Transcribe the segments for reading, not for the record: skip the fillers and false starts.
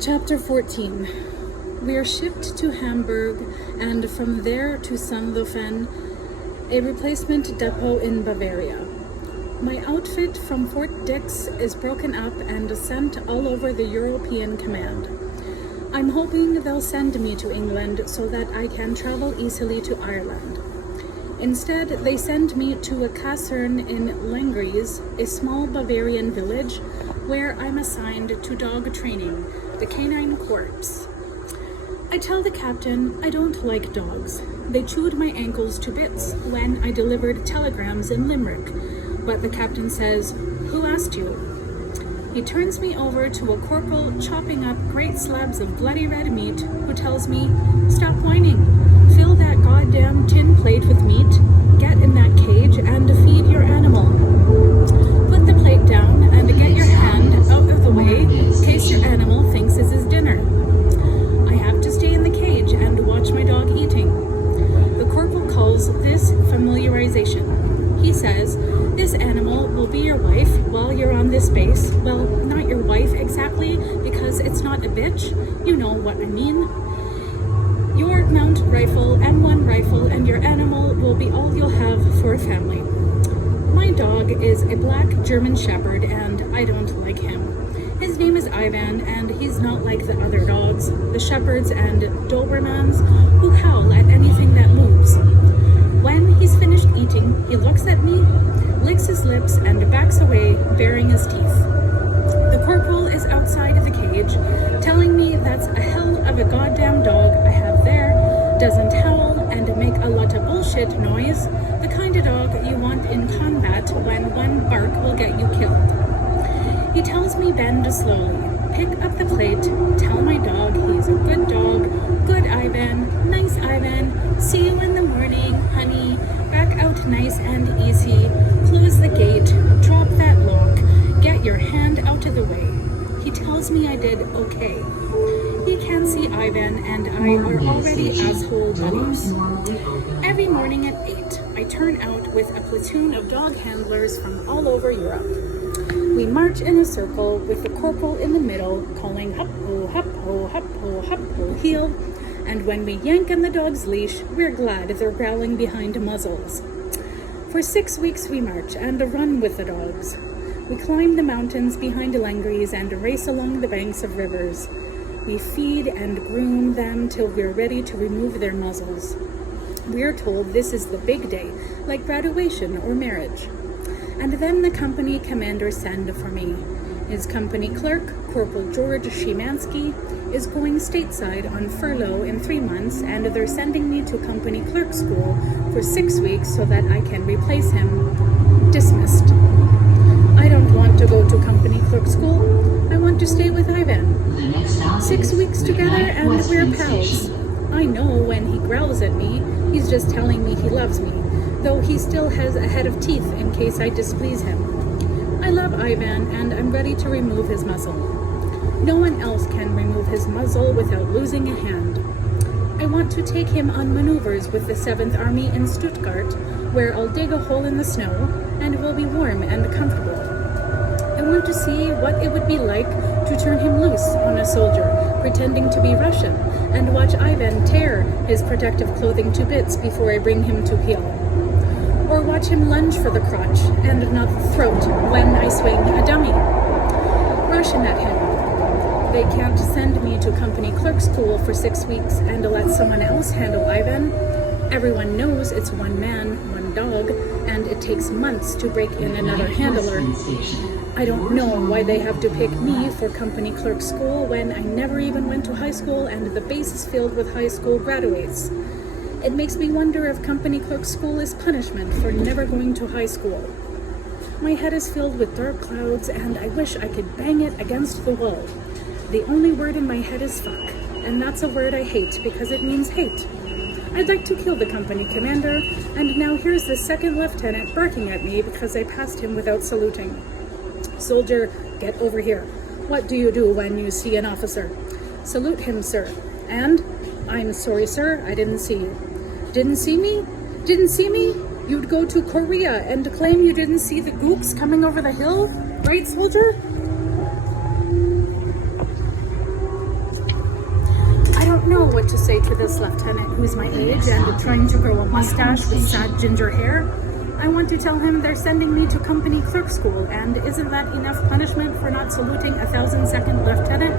Chapter 14. We are shipped to Hamburg and from there to Sanlöfen, a replacement depot in Bavaria. My outfit from Fort Dix is broken up and sent all over the European command. I'm hoping they'll send me to England so that I can travel easily to Ireland. Instead, they send me to a caserne in Langries, a small Bavarian village, where I'm assigned to dog training, the Canine Corps. I tell the captain I don't like dogs. They chewed my ankles to bits when I delivered telegrams in Limerick. But the captain says, "Who asked you?" He turns me over to a corporal chopping up great slabs of bloody red meat who tells me, "Stop whining. Fill that goddamn tin plate with meat, get in that cage, and feed your animal. Put the plate down and get your hand out of the way in case your animal thinks this is dinner." I have to stay in the cage and watch my dog eating. The corporal calls this familiarization. He says, "This animal will be your wife while you're on this base." Well, not your wife exactly, because it's not a bitch. You know what I mean. Your mount rifle, M1 rifle, and your animal will be all you'll have for a family. My dog is a black German Shepherd, and I don't like him. His name is Ivan, and he's not like the other dogs, the Shepherds and Dobermans, who howl at anything that moves. When he's finished eating, he looks at me, licks his lips, and backs away, baring his teeth. The corporal is outside the cage, telling me that's a hell of a goddamn dog I have there, doesn't howl and make a lot of bullshit noise, the kind of dog you want in combat when one bark will get you killed. He tells me bend slowly, pick up the plate, tell my dog he's a good dog, good Ivan, nice Ivan, see you in the morning, honey, back out nice and easy, close the gate, drop that lock, get your hand out of the way. He tells me I did okay. He can see Ivan and I are already asshole buddies. Every morning at 8, I turn out with a platoon of dog handlers from all over Europe. We march in a circle with the corporal in the middle, calling hup-ho, hup-ho, hup-ho, hup-ho, heel, and when we yank on the dog's leash, we're glad they're growling behind muzzles. For 6 weeks we march and run with the dogs. We climb the mountains behind Langries and race along the banks of rivers. We feed and groom them till we're ready to remove their muzzles. We're told this is the big day, like graduation or marriage. And then the company commander send for me. His company clerk, Corporal George Szymanski, is going stateside on furlough in 3 months, and they're sending me to company clerk school for 6 weeks so that I can replace him. Dismissed. I don't want to go to company clerk school. I want to stay with Ivan. 6 weeks together and we're pals. I know when he growls at me, he's just telling me he loves me, though he still has a head of teeth in case I displease him. I love Ivan and I'm ready to remove his muzzle. No one else can remove his muzzle without losing a hand. I want to take him on maneuvers with the 7th Army in Stuttgart, where I'll dig a hole in the snow and will be warm and comfortable. I want to see what it would be like to turn him loose on a soldier, pretending to be Russian, and watch Ivan tear his protective clothing to bits before I bring him to heel. Or watch him lunge for the crotch and not the throat when I swing a dummy. Russian at him. They can't send me to company clerk school for 6 weeks and let someone else handle Ivan. Everyone knows it's one man, one dog, and it takes months to break in another handler. I don't know why they have to pick me for company clerk school when I never even went to high school and the base is filled with high school graduates. It makes me wonder if company clerk school is punishment for never going to high school. My head is filled with dark clouds and I wish I could bang it against the wall. The only word in my head is fuck, and that's a word I hate because it means hate. I'd like to kill the company commander, and now here's the 2nd lieutenant barking at me because I passed him without saluting. Soldier, get over here. What do you do when you see an officer? Salute him, sir. And? I'm sorry, sir, I didn't see you. Didn't see me? Didn't see me? You'd go to Korea and claim you didn't see the gooks coming over the hill? Right, soldier? to this lieutenant who's my age and trying to grow a mustache with sad ginger hair. I want to tell him they're sending me to company clerk school, and isn't that enough punishment for not saluting a 1,000-second lieutenant?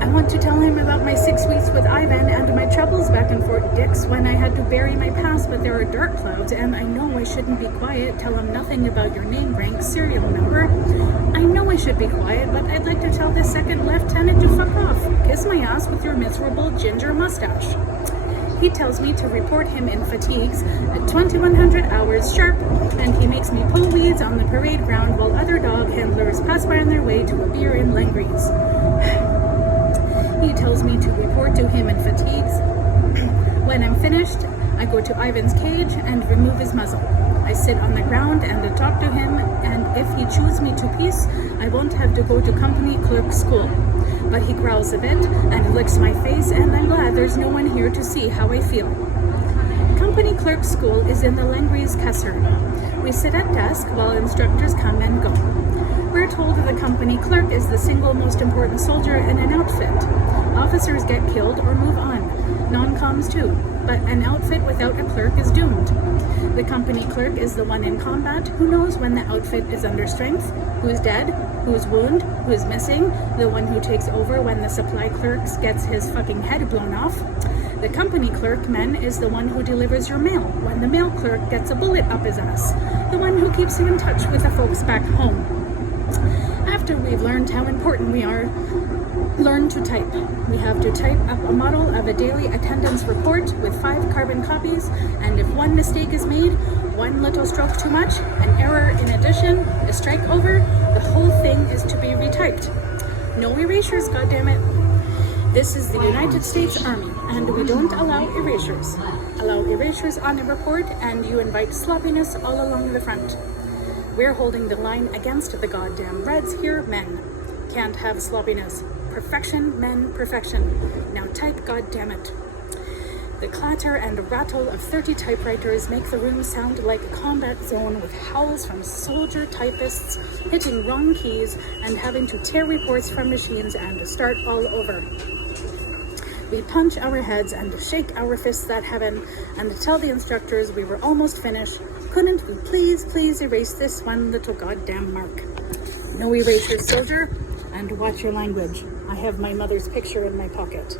I want to tell him about my 6 weeks with Ivan and my troubles back in Fort Dix when I had to bury my past, but there are dark clouds, and I know I shouldn't be quiet. Tell him nothing about your name, rank, serial number. I know I should be quiet, but I'd like to tell this second lieutenant to fuck off. Kiss my ass with your miserable ginger mustache. He tells me to report him in fatigues at 2100 hours sharp, and he makes me pull weeds on the parade ground while other dog handlers pass by on their way to a beer in Langrese. He tells me to report to him in fatigues. When I'm finished, I go to Ivan's cage and remove his muzzle. I sit on the ground and talk to him, and if he chews me to peace, I won't have to go to company clerk school. But he growls a bit and licks my face, and I'm glad there's no one here to see how I feel. Company clerk school is in the Langrese Kaserne. We sit at desk while instructors come and go. We're told the company clerk is the single most important soldier in an outfit. Officers get killed or move on. Non-coms too. But an outfit without a clerk is doomed. The company clerk is the one in combat who knows when the outfit is under strength, who's dead, who's wounded, who's missing, the one who takes over when the supply clerk gets his fucking head blown off. The company clerk, men, is the one who delivers your mail when the mail clerk gets a bullet up his ass, the one who keeps you in touch with the folks back home. After we've learned how important we are, learn to type. We have to type up a model of a daily attendance report with 5 carbon copies, and if one mistake is made, one little stroke too much, an error in addition, a strike over, the whole thing is to be retyped. No erasures, goddammit. This is the United States Army, and we don't allow erasures. Allow erasures on a report, and you invite sloppiness all along the front. We're holding the line against the goddamn Reds here, men. Can't have sloppiness. Perfection, men, perfection. Now type, goddammit. The clatter and rattle of 30 typewriters make the room sound like a combat zone with howls from soldier typists hitting wrong keys and having to tear reports from machines and start all over. We punch our heads and shake our fists at heaven and tell the instructors we were almost finished. Couldn't we please erase this one little goddamn mark? No erasers, soldier, and watch your language. I have my mother's picture in my pocket.